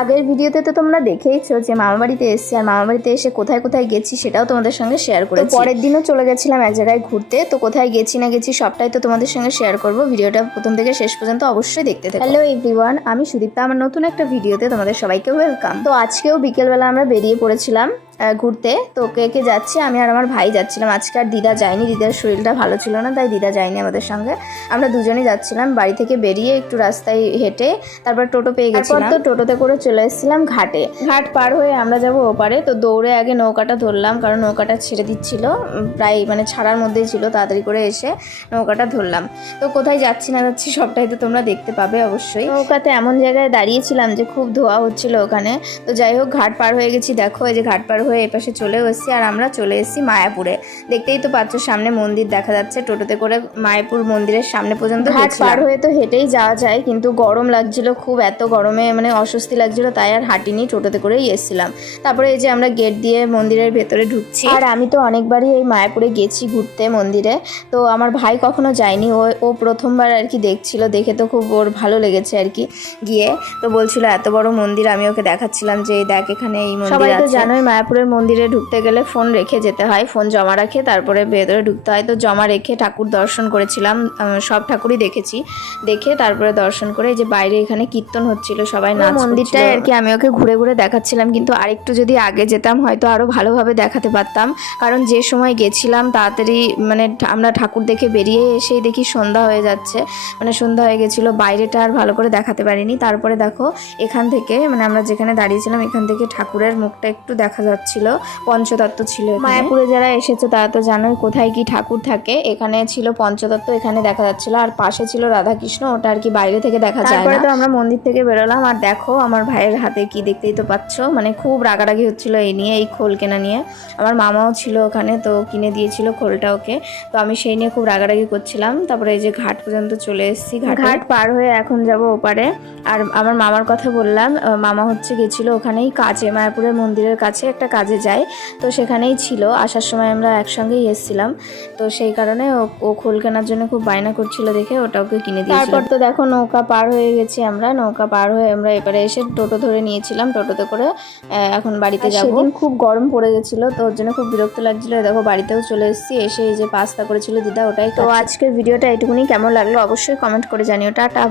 আগের ভিডিওতে তো তোমরা দেখেইছো যে মামা বাড়িতে এসেছি, আর মামা বাড়িতে এসে কোথায় কোথায় গেছি সেটাও তোমাদের সঙ্গে শেয়ার করেছি। পরের দিনও চলে গেছিলাম এক জায়গায় ঘুরতে, তো কোথায় গেছি না গেছি সবটাই তো তোমাদের সঙ্গে শেয়ার করব। ভিডিওটা প্রথম থেকে শেষ পর্যন্ত অবশ্যই দেখতে থাকো। হ্যালো এভরিওয়ান, আমি সুদীপ্তা, আমার নতুন একটা ভিডিওতে তোমাদের সবাইকে ওয়েলকাম। তো আজকেও বিকেলবেলা আমরা বেরিয়ে পড়েছিলাম ঘুরতে। তো কে কে যাচ্ছি, আমি আর আমার ভাই যাচ্ছিলাম। আজকে আর দিদা যায়নি, দিদার শরীরটা ভালো ছিল না, তাই দিদা যায়নি আমাদের সঙ্গে। আমরা দুজনেই যাচ্ছিলাম। বাড়ি থেকে বেরিয়ে একটু রাস্তায় হেঁটে তারপর টোটো পেয়ে গেছিলাম। তো টোটোতে করে চলে এসেছিলাম ঘাটে। ঘাট পার হয়ে আমরা যাবো ওপারে। তো দৌড়ে আগে নৌকাটা ধরলাম, কারণ নৌকাটা ছেড়ে দিচ্ছিল, প্রায় মানে ছাড়ার মধ্যেই ছিল। তাড়াতাড়ি করে এসে নৌকাটা ধরলাম। তো কোথায় যাচ্ছি না যাচ্ছি সবটাই তো তোমরা দেখতে পাবে অবশ্যই। নৌকাতে এমন জায়গায় দাঁড়িয়েছিলাম যে খুব ধোয়া হচ্ছিল ওখানে। তো যাই হোক, ঘাট পার হয়ে গেছি। দেখো এই যে ঘাট পার হয়ে এপাশে চলেও এসেছি, আর আমরা চলে এসেছি মায়াপুরে। দেখতেই তো পাচ্ছ সামনে মন্দির দেখা যাচ্ছে। টোটোতে করে মায়াপুর মন্দিরের সামনে পর্যন্ত ঘাট পার হয়ে তো হেঁটেই যাওয়া যায়, কিন্তু গরম লাগছিল খুব। এত গরমে মানে অস্বস্তি লাগছিল, তাই আর হাঁটিনি, টোটোতে করেই এসেছিলাম। তারপরে এই যে আমরা গেট দিয়ে মন্দিরের ভেতরে ঢুকছি। আর আমি তো অনেকবারই এই মায়াপুরে গেছি ঘুরতে মন্দিরে। তো আমার ভাই কখনো যায়নি, ও প্রথমবার আর কি দেখছিল। দেখে তো খুব ওর ভালো লেগেছে আর কি গিয়ে। তো বলছিল এত বড় মন্দির। আমি ওকে দেখাচ্ছিলাম যে দেখ এখানে এই মন্দির আছে। সবাই তো জানোই মায়াপুরের মন্দিরে ঢুকতে গেলে ফোন রেখে যেতে হয়, ফোন জমা রাখে তারপরে ভেতরে ঢুকতে হয়। তো জমা রেখে ঠাকুর দর্শন করেছিলাম, সব ঠাকুরই দেখেছি। দেখে তারপরে দর্শন করে যে বাইরে এখানে কীর্তন হচ্ছিল, সবাই নাচ মন্দিরটাই আর কি আমি ওকে ঘুরে ঘুরে দেখাচ্ছিলাম। কিন্তু আরেকটু যদি আগে যেতাম হয়তো আরও ভালোভাবে দেখাতে পারতাম, কারণ যে সময় গেছিলাম তাড়াতাড়ি মানে আমরা ঠাকুর দেখে বেরিয়ে এসেই দেখি সন্ধ্যা হয়ে যাচ্ছে, মানে সন্ধ্যা হয়ে গেছিলো। বাইরেটা আর ভালো করে দেখাতে পারিনি। তারপরে দেখো এখান থেকে মানে আমরা যেখানে দাঁড়িয়েছিলাম এখান থেকে ঠাকুরের মুখটা একটু দেখা যাচ্ছিল। পঞ্চতত্ত্ব ছিল। মায়াপুরে যারা এসেছে তারা তো জানোই কোথায় কি ঠাকুর থাকে। এখানে ছিল পঞ্চতত্ত্ব, এখানে দেখা যাচ্ছিল, আর পাশে ছিল রাধাকৃষ্ণ, ওটা আর কি বাইরে থেকে দেখা যায় না। তারপরে তো আমরা মন্দির থেকে বেরোলাম, আর দেখো আমার ভাইয়ের হাতে কি, দেখতেই তো পাচ্ছ, মানে খুব রাগারাগি হচ্ছিল এই নিয়ে, এই খোল কেনা নিয়ে। আমার মামাও ছিল ওখানে, তো কিনে দিয়েছিল খোলটা ওকে। তো আমি সেই নিয়ে খুব রাগারাগি করছিলাম। তারপরে এই যে ঘাট পর্যন্ত চলে এসেছি। ঘাট পার হয়ে এখন যাব ওপারে। আর আমার মামার কথা বললাম, মামা হচ্ছে গেছিল ওখানেই কাজে, মায়াপুরের মন্দিরের কাছে একটা কাজে যায়, তো সেখানেই ছিল। আসার সময় আমরা একসঙ্গেই এসেছিলাম, তো সেই কারণে ও খোল কেনার জন্য খুব বায়না করছিল দেখে ওটা ওকে কিনে দিয়েছিল। তারপর তো দেখো নৌকা পার হয়ে গেছি আমরা। নৌকা পার হয়ে আমরা এবারে এসে টোটো ধরে নিয়েছিলাম, টোটোতে করে এখন বাড়িতে যাব। সেদিন খুব গরম পড়ে গেছিলো, তো ওর জন্য খুব বিরক্ত লাগছিল। দেখো বাড়িতেও চলে এসেছি। এসে এই যে পাস্তা করেছিল দিদা, ওটাই। তো আজকের ভিডিওটা এইটুকুনি। কেমন লাগলো অবশ্যই কমেন্ট করে জানিও। টাটা।